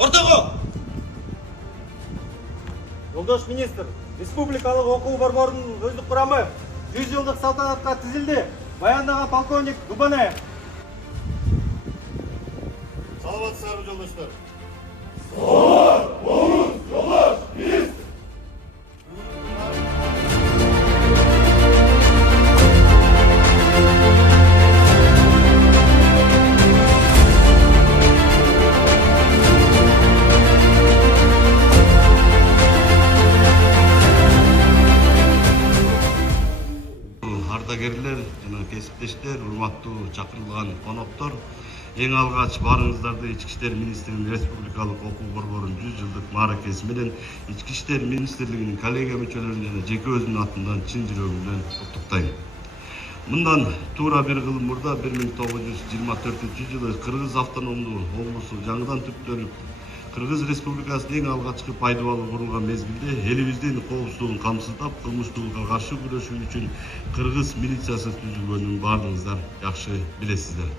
Ортаға! Жолдош министр, республикалық оқу борборунун өздүк курамы 100 жылдык салтанатка тизилди. Баяндаган полковник Дубанаев. Саламатсыздарбы жолдоштор. Ардагерлер жана кесиптештер, урматтуу чакырылган коноктор, эң алгач баарыңыздарды Ички иштер министринин республикалык окуу борборунун 100 жылдык мааракеси менен Ички иштер министрлигинин коллегия мүчөлөрүнүн жана жеке өзүмдүн атымдан чын жүрөгүмдөн куттуктайм. Мындан туура бир кыл мурда 1924-жылы Кыргыз автономдуу облусу жаңыдан түптөлүп, Кыргыз Республикасынын эң алгачкы пайдубалы курулган мезгилде элибиздин коопсуздугун камсыздап, кылмыштуулукка каршы күрөшүү үчүн Кыргыз милициясы түзүлгөнүн баардыгыңыздар жакшы билесиздер.